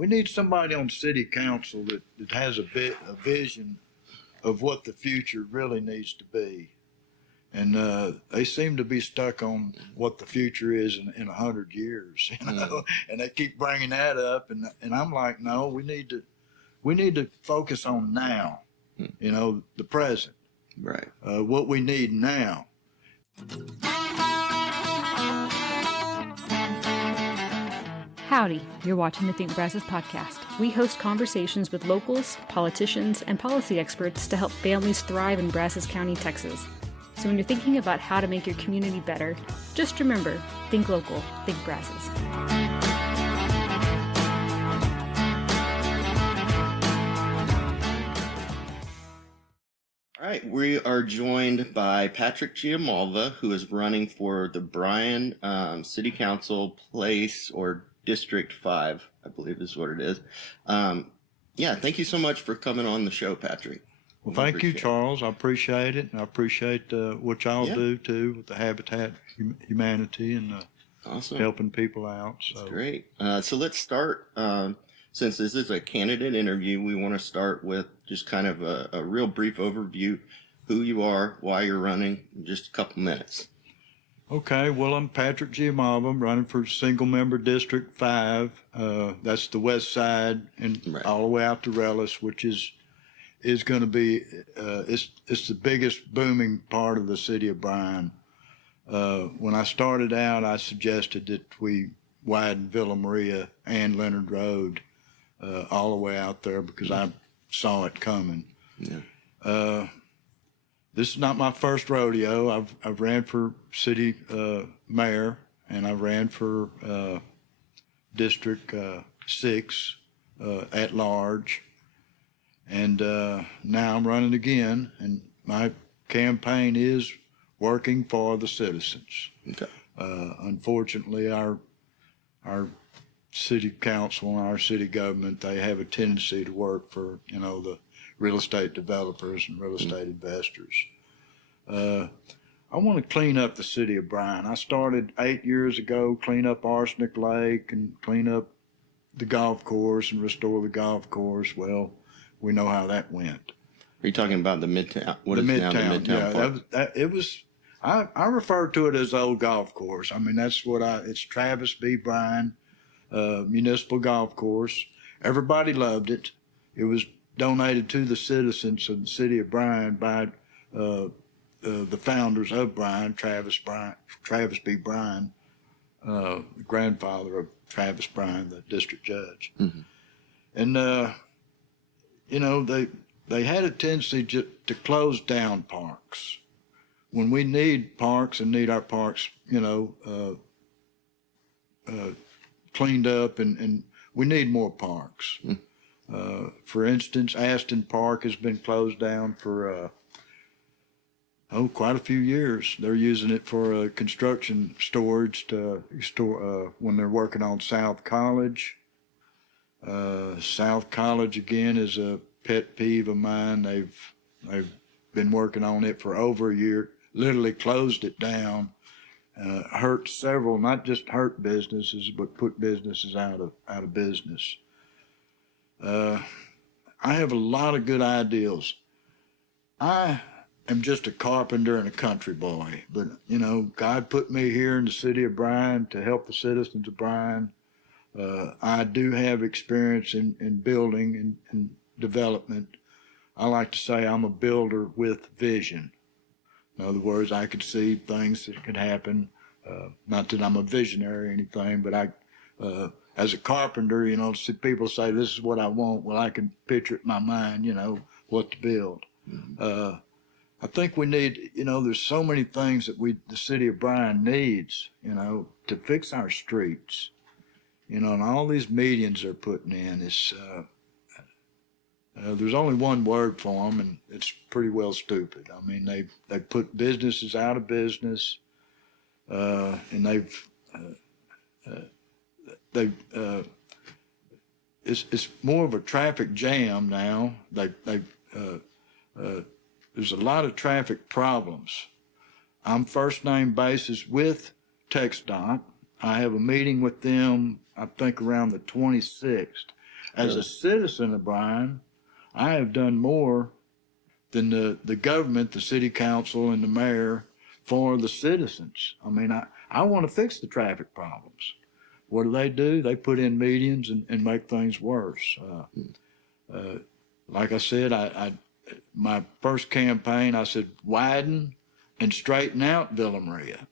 we need somebody on city council that has a vision of what the future really needs to be. And they seem to be stuck on what the future is in 100 years, you know, and they keep bringing that up. And I'm like, no, we need to focus on now, you know, the present, right? What we need now. Howdy, you're watching the Think Brazos Podcast. We host conversations with locals, politicians, and policy experts to help families thrive in Brazos County, Texas. So when you're thinking about how to make your community better, just remember, think local, think Brazos. All right, we are joined by Patrick Giammalva, who is running for the Bryan City Council Place or District 5, I believe is what it is. Yeah, thank you so much for coming on the show, Patrick. Well, thank you, Charles. I appreciate it. And I appreciate what y'all do, too, with the Habitat Humanity and awesome. Helping people out. So. That's great. So let's start. Since this is a candidate interview, we want to start with just kind of a real brief overview, who you are, why you're running, in just a couple minutes. Okay, well, I'm Patrick Giammalva. I'm running for single-member District 5. That's the west side and all the way out to Rellis, which is going to be, it's the biggest booming part of the city of Bryan. When I started out, I suggested that we widen Villa Maria and Leonard Road all the way out there because I saw it coming. Yeah. This is not my first rodeo. I've ran for city mayor, and I ran for District 6 at large. And now I'm running again, and my campaign is working for the citizens. Okay. Unfortunately, our city council and our city government, they have a tendency to work for, you know, the real estate developers and real estate investors. I want to clean up the city of Bryan. I started 8 years ago, clean up Arsenic Lake and clean up the golf course and restore the golf course. Well, we know how that went. Are you talking about the Midtown? What is now the Midtown Park? It was. I refer to it as the old golf course. I mean, that's what it's Travis B. Bryan Municipal Golf Course. Everybody loved it. It was donated to the citizens of the city of Bryan by the founders of Bryan, Travis B. Bryan, grandfather of Travis Bryan, the district judge. Mm-hmm. And you know, they had a tendency to close down parks. When we need parks and need our parks, you know, cleaned up, and we need more parks. For instance, Aston Park has been closed down for quite a few years. They're using it for construction storage to store when they're working on South College. South College again is a pet peeve of mine. They've been working on it for over a year. Literally closed it down. Hurt several, not just hurt businesses, but put businesses out of business. I have a lot of good ideals. I am just a carpenter and a country boy, but you know, God put me here in the city of Bryan to help the citizens of Bryan. I do have experience in building and development. I like to say I'm a builder with vision. In other words, I could see things that could happen. Not that I'm a visionary or anything, but as a carpenter, you know, see people say, this is what I want. Well, I can picture it in my mind, you know, what to build. Mm-hmm. I think we need, you know, there's so many things that the city of Bryan needs, you know, to fix our streets. You know, and all these medians they're putting in is, there's only one word for them, and it's pretty well stupid. I mean, they put businesses out of business, and it's more of a traffic jam now. There's a lot of traffic problems. I'm first name basis with TxDOT. I have a meeting with them, I think around the 26th. As a citizen of Bryan, I have done more than the government, the city council, and the mayor for the citizens. I mean, I want to fix the traffic problems. What do? They put in medians and make things worse. Like I said, my first campaign, I said, widen and straighten out Villa Maria.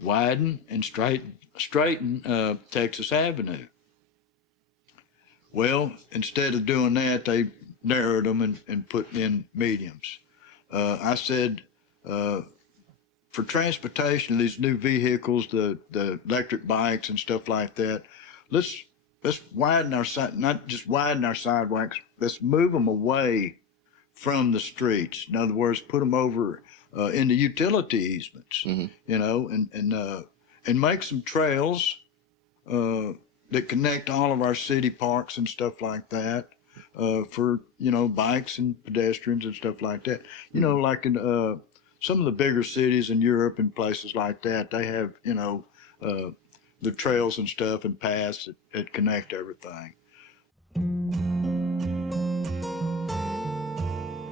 Widen and straighten Texas Avenue. Well, instead of doing that, they narrowed them and put in mediums. I said, for transportation, these new vehicles, the electric bikes and stuff like that, let's widen our not just widen our sidewalks, let's move them away from the streets. In other words, put them over into utility easements, you know, and make some trails that connect all of our city parks and stuff like that for, you know, bikes and pedestrians and stuff like that. You know, like in some of the bigger cities in Europe and places like that, they have, you know, the trails and stuff and paths that connect everything.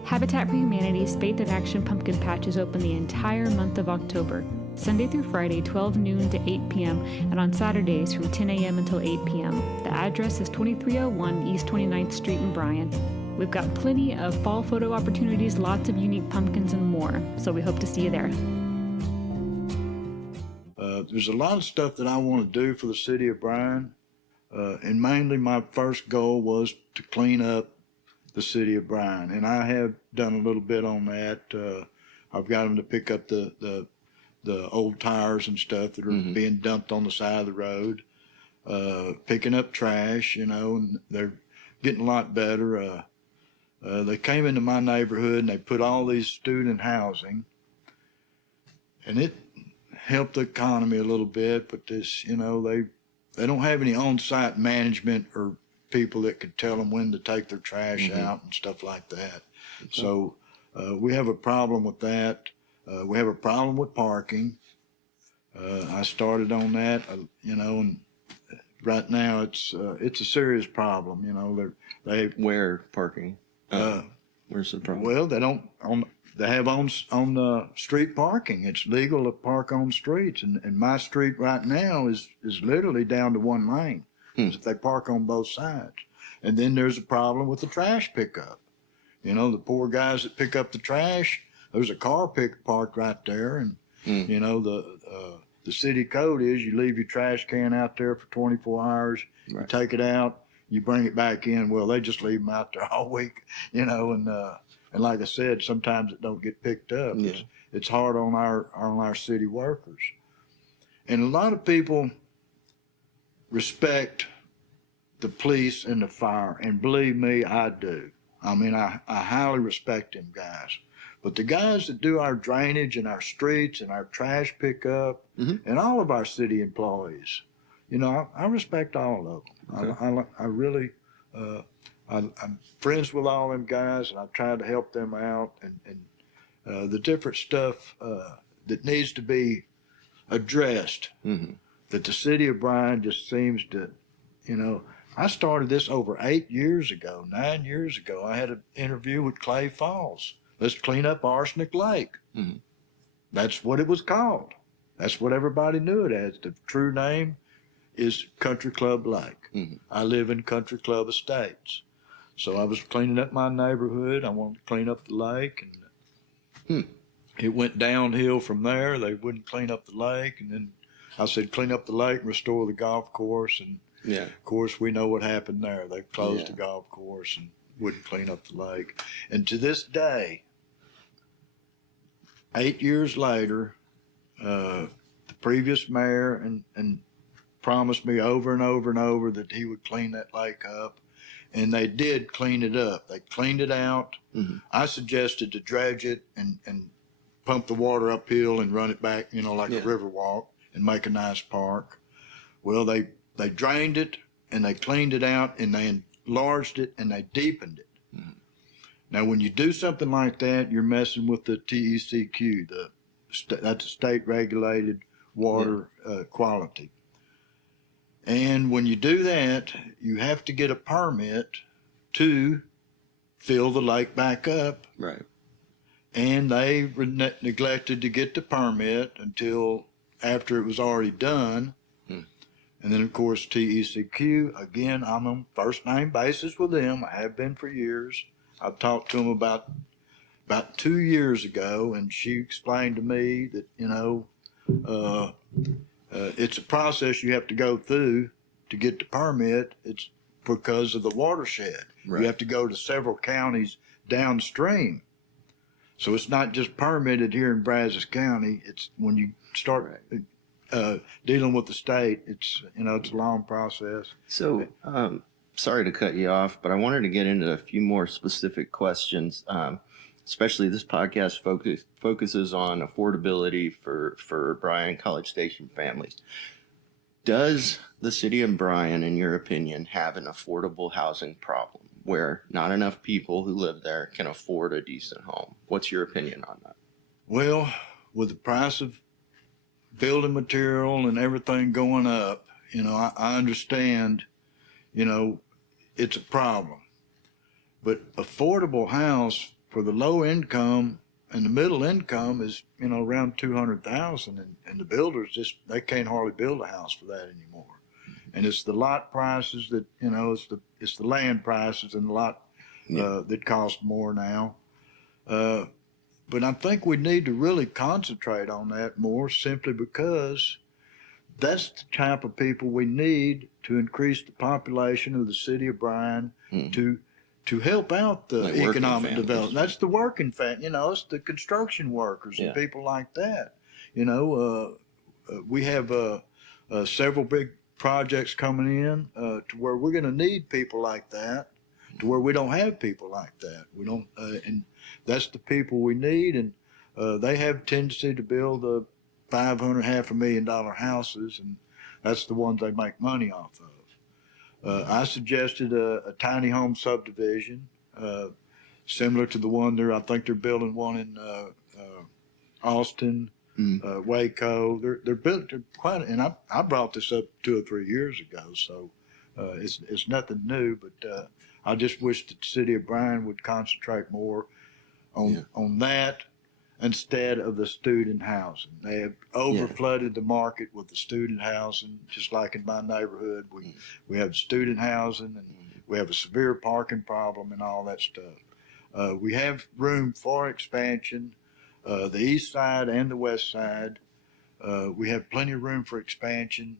Habitat for Humanity's Faith in Action Pumpkin Patch is open the entire month of October, Sunday through Friday, 12 noon to 8 p.m., and on Saturdays from 10 a.m. until 8 p.m. The address is 2301 East 29th Street in Bryan. We've got plenty of fall photo opportunities, lots of unique pumpkins, and more, so we hope to see you there. There's a lot of stuff that I want to do for the city of Bryan, and mainly my first goal was to clean up the city of Bryan, and I have done a little bit on that. I've got them to pick up the old tires and stuff that are being dumped on the side of the road, picking up trash, you know, and they're getting a lot better. They came into my neighborhood and they put all these student housing, and it helped the economy a little bit, but this, you know, they don't have any on-site management or people that could tell them when to take their trash out and stuff like that. Okay. So we have a problem with that. We have a problem with parking. I started on that, you know, and right now it's a serious problem. You know, Where parking? Where's the problem? Well, they have on the street parking. It's legal to park on streets, and my street right now is literally down to one lane. If they park on both sides. And then there's a problem with the trash pickup. You know, the poor guys that pick up the trash, there's a car parked right there, and you know, the city code is you leave your trash can out there for 24 hours, you take it out, you bring it back in. Well, they just leave them out there all week, you know, and like I said, sometimes it don't get picked up. Yeah. It's hard on our city workers. And a lot of people respect the police and the fire, and believe me, I do. I mean, I highly respect them guys. But the guys that do our drainage and our streets and our trash pickup and all of our city employees, you know, I respect all of them. Okay. I really, I'm friends with all them guys, and I try to help them out, and the different stuff that needs to be addressed. That the city of Bryan just seems to, you know, I started this over 9 years ago. I had an interview with Clay Falls. Let's clean up Arsenic Lake. That's what it was called. That's what everybody knew it as. The true name is Country Club Lake. I live in Country Club Estates. So I was cleaning up my neighborhood. I wanted to clean up the lake, and it went downhill from there. They wouldn't clean up the lake, and then I said, clean up the lake and restore the golf course. And of course, we know what happened there. They closed the golf course and wouldn't clean up the lake. And to this day, 8 years later, the previous mayor and promised me over and over and over that he would clean that lake up. And they did clean it up. They cleaned it out. I suggested to dredge it and pump the water uphill and run it back, you know, like a river walk, and make a nice park. Well, they drained it and they cleaned it out and they enlarged it and they deepened it. Now, when you do something like that, you're messing with the TECQ, that's a state regulated water quality. And when you do that, you have to get a permit to fill the lake back up. Right. And they neglected to get the permit until after it was already done. And then, of course, TECQ, again, I'm on first name basis with them. I have been for years. I've talked to them about 2 years ago, and she explained to me that, it's a process you have to go through to get the permit. It's because of the watershed. Right. You have to go to several counties downstream. So it's not just permitted here in Brazos County. It's when you start dealing with the state, it's a long process. So, sorry to cut you off, but I wanted to get into a few more specific questions. Especially this podcast focuses on affordability for Bryan College Station families. Does the city of Bryan, in your opinion, have an affordable housing problem where not enough people who live there can afford a decent home? What's your opinion on that? Well, with the price of building material and everything going up, I understand, it's a problem. But affordable house for the low income and the middle income is, around 200,000, and the builders they can't hardly build a house for that anymore. And it's the lot prices that, it's the land prices and the lot that cost more now. But I think we need to really concentrate on that more, simply because that's the type of people we need to increase the population of the city of Bryan, to help out the economic development. That's the working family, it's the construction workers and people like that. We have several big projects coming in to where we're going to need people like that, to where we don't have people like that. We don't, and that's the people we need, and they have tendency to build the $500,000, $500,000 houses, and that's the ones they make money off of. I suggested a tiny home subdivision, similar to the one there. I think they're building one in Austin, Waco. They're built quite, and I brought this up 2 or 3 years ago, so it's nothing new. But I just wish that the city of Bryan would concentrate more on that instead of the student housing. They have overflooded the market with the student housing, just like in my neighborhood. We have student housing, and we have a severe parking problem and all that stuff. We have room for expansion, the east side and the west side. We have plenty of room for expansion,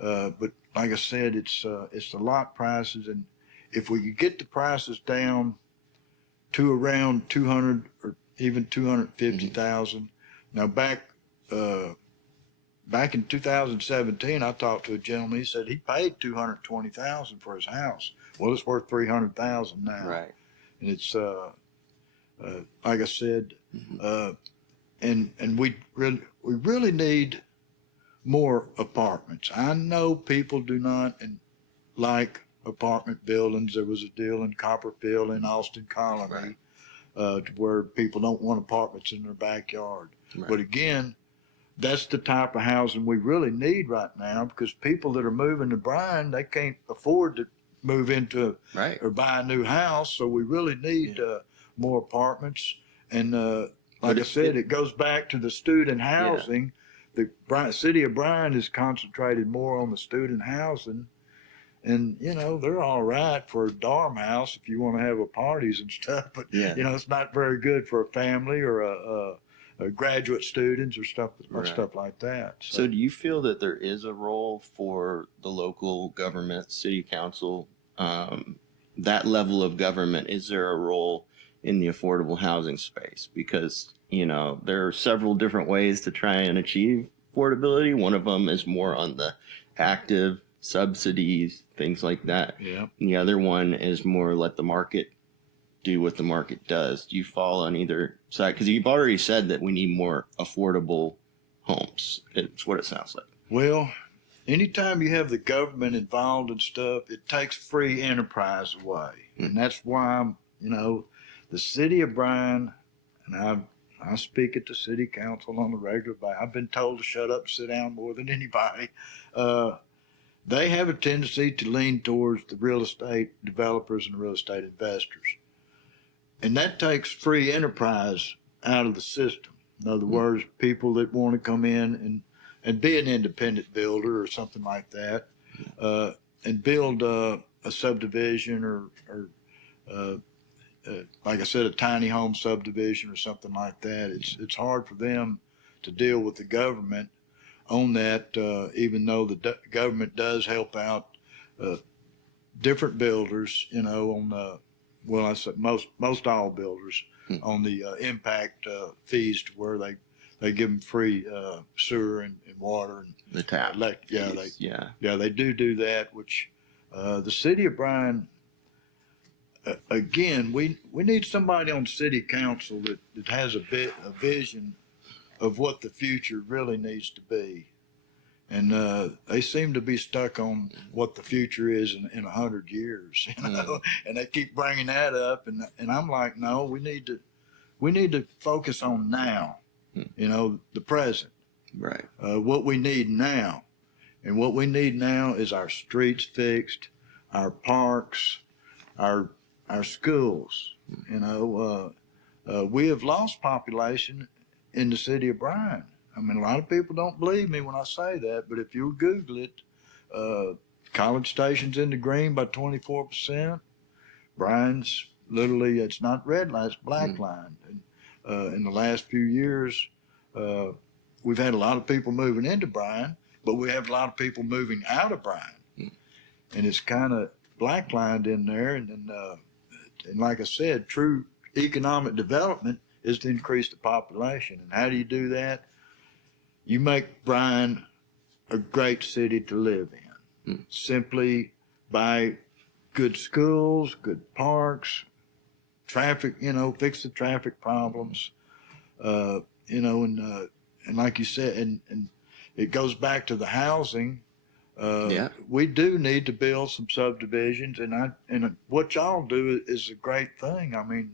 but like I said, it's the lot prices, and if we could get the prices down to around 200 or even 250,000. Now back in 2017, I talked to a gentleman. He said he paid 220,000 for his house. Well, it's worth 300,000 now. Right. And it's like I said, and we really need more apartments. I know people do not like apartment buildings. There was a deal in Copperfield in Austin Colony. Right. To where people don't want apartments in their backyard. Right. But again, that's the type of housing we really need right now, because people that are moving to Bryan, they can't afford to move into or buy a new house. So we really need more apartments. And like I said, it goes back to the student housing. The city of Bryan is concentrated more on the student housing. And, they're all right for a dorm house if you want to have parties and stuff. But, it's not very good for a family or a graduate students or stuff like that. So do you feel that there is a role for the local government, city council, that level of government? Is there a role in the affordable housing space? Because, there are several different ways to try and achieve affordability. One of them is more on the active subsidies, things like that. Yeah. And the other one is more let the market do what the market does. Do you fall on either side? Because you've already said that we need more affordable homes. It's what it sounds like. Well, anytime you have the government involved in stuff, it takes free enterprise away. And that's why, the city of Bryan, and I speak at the city council on a regular basis. I've been told to shut up and sit down more than anybody. they have a tendency to lean towards the real estate developers and real estate investors. And that takes free enterprise out of the system. In other words, people that want to come in and be an independent builder or something like that, and build a subdivision or like I said, a tiny home subdivision or something like that. It's hard for them to deal with the government on that, even though the government does help out different builders, on well, I said most all builders on the impact fees, to where they give them free sewer and water and The tap. They do that. Which the city of Bryan, again, we need somebody on city council that has a vision of what the future really needs to be. And they seem to be stuck on what the future is in 100 years, and they keep bringing that up. And I'm like, no, we need to focus on now, the present, Right. what we need now. And what we need now is our streets fixed, our parks, our schools. We have lost population in the city of Bryan. I mean, a lot of people don't believe me when I say that, but if you Google it, College Station's in the green by 24%. Bryan's literally, it's not red line, it's black line. And in the last few years, we've had a lot of people moving into Bryan, but we have a lot of people moving out of Bryan. And it's kind of black lined in there. And like I said, true economic development is to increase the population. And how do you do that? You make Bryan a great city to live in, simply by good schools, good parks, traffic, fix the traffic problems, and like you said, and it goes back to the housing. We do need to build some subdivisions, and what y'all do is a great thing. I mean,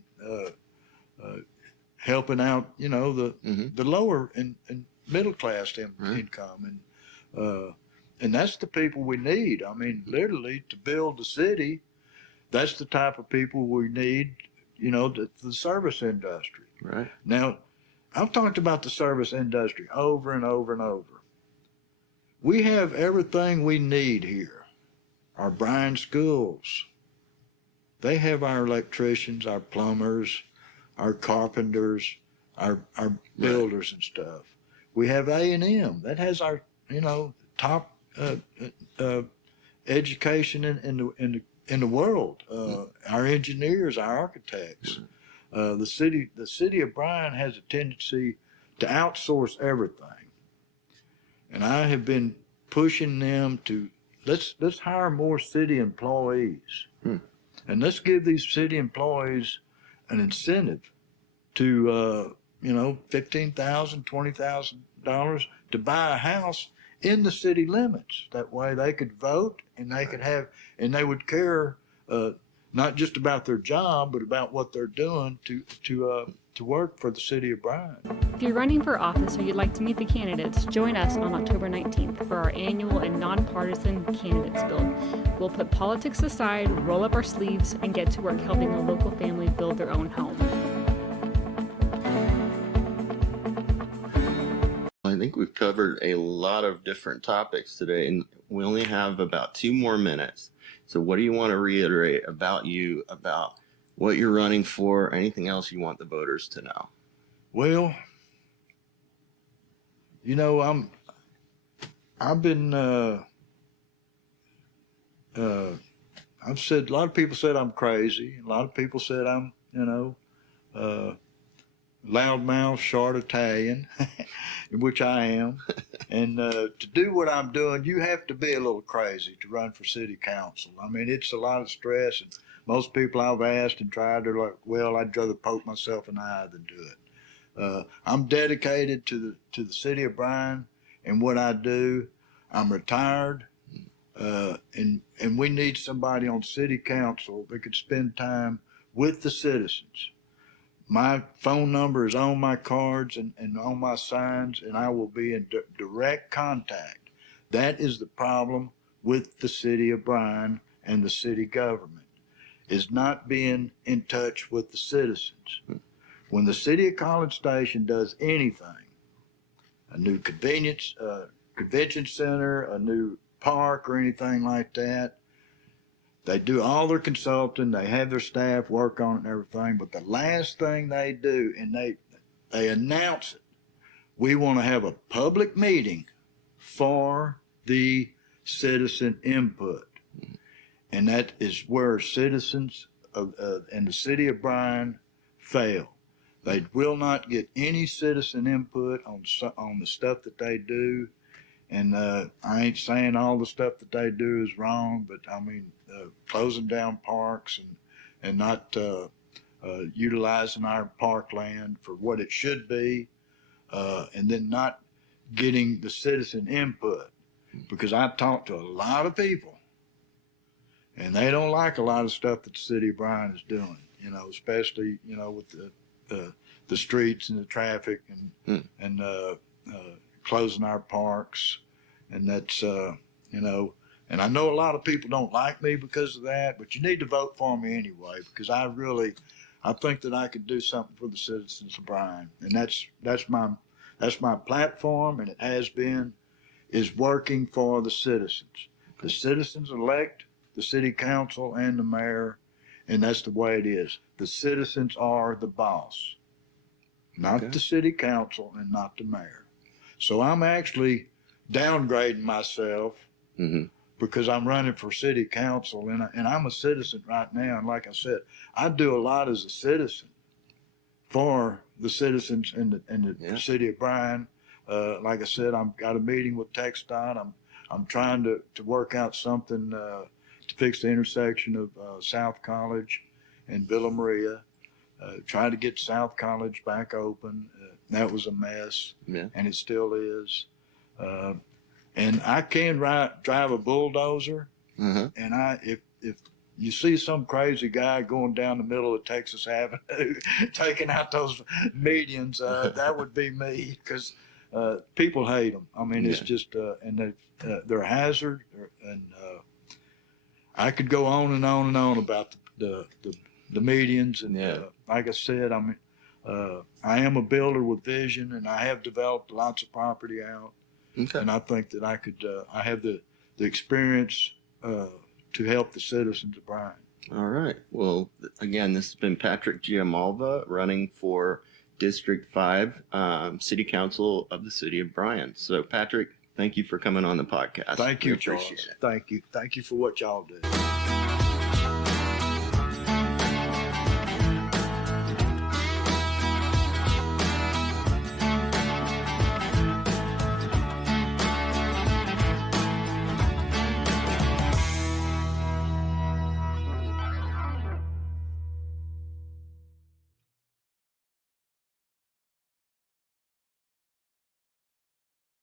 helping out, the lower and middle class income, and that's the people we need. I mean, literally, to build the city, that's the type of people we need. The service industry. Right. Now, I've talked about the service industry over and over and over. We have everything we need here. Our Bryan schools, they have our electricians, our plumbers, our carpenters, our builders and stuff. We have A&M that has our top education in the world. Our engineers, our architects. The city of Bryan has a tendency to outsource everything, and I have been pushing them to let's hire more city employees, and let's give these city employees an incentive to $15,000, $20,000 to buy a house in the city limits. That way they could vote, and they could have, and they would care not just about their job, but about what they're doing to work for the city of Bryan. If you're running for office or you'd like to meet the candidates, join us on October 19th for our annual and nonpartisan candidates build. We'll put politics aside, roll up our sleeves, and get to work helping a local family build their own home. I think we've covered a lot of different topics today, and we only have about 2 more minutes. So what do you want to reiterate about you, about what you're running for, anything else you want the voters to know? Well, I've said, a lot of people said I'm crazy. A lot of people said I'm, loudmouth, short Italian, which I am. And to do what I'm doing, you have to be a little crazy to run for city council. I mean, it's a lot of stress, and most people I've asked and tried, they're like, well, I'd rather poke myself in the eye than do it. I'm dedicated to the city of Bryan and what I do. I'm retired, and we need somebody on city council that could spend time with the citizens. My phone number is on my cards and on my signs, and I will be in direct contact. That is the problem with the city of Bryan and the city government is not being in touch with the citizens. When the city of College Station does anything, a new convention center, a new park or anything like that, they do all their consulting, they have their staff work on it and everything, but the last thing they do, and they announce it, we want to have a public meeting for the citizen input. And that is where citizens in the city of Bryan fail. They will not get any citizen input on the stuff that they do. And I ain't saying all the stuff that they do is wrong, but I mean, closing down parks and not utilizing our parkland for what it should be, and then not getting the citizen input. Because I've talked to a lot of people, and they don't like a lot of stuff that the city of Bryan is doing, especially, with the streets and the traffic and closing our parks. And that's, and I know a lot of people don't like me because of that, but you need to vote for me anyway, because I think that I could do something for the citizens of Bryan. And that's my platform, and it has been, is working for the citizens. The citizens elect the city council and the mayor, and that's the way it is. The citizens are the boss, not the city council and not the mayor. So I'm actually downgrading myself because I'm running for city council, and I'm a citizen right now. And like I said, I do a lot as a citizen for the citizens in the city of Bryan. Like I said, I've got a meeting with TxDOT. I'm trying to work out something to fix the intersection of South College and Villa Maria. Trying to get South College back open. That was a mess, and it still is. And I can drive a bulldozer, and if you see some crazy guy going down the middle of Texas Avenue, taking out those medians, that would be me, because people hate them. I mean, it's just, and they're a hazard, and I could go on and on and on about the medians, and like I said, I mean, I am a builder with vision, and I have developed lots of property out, and I think that I could, I have the experience to help the citizens of Bryan. All right. Well, again, this has been Patrick Giammalva running for District 5, City Council of the City of Bryan. So, Patrick, thank you for coming on the podcast. Thank you, we appreciate Charles. it. Thank you. Thank you for what y'all do.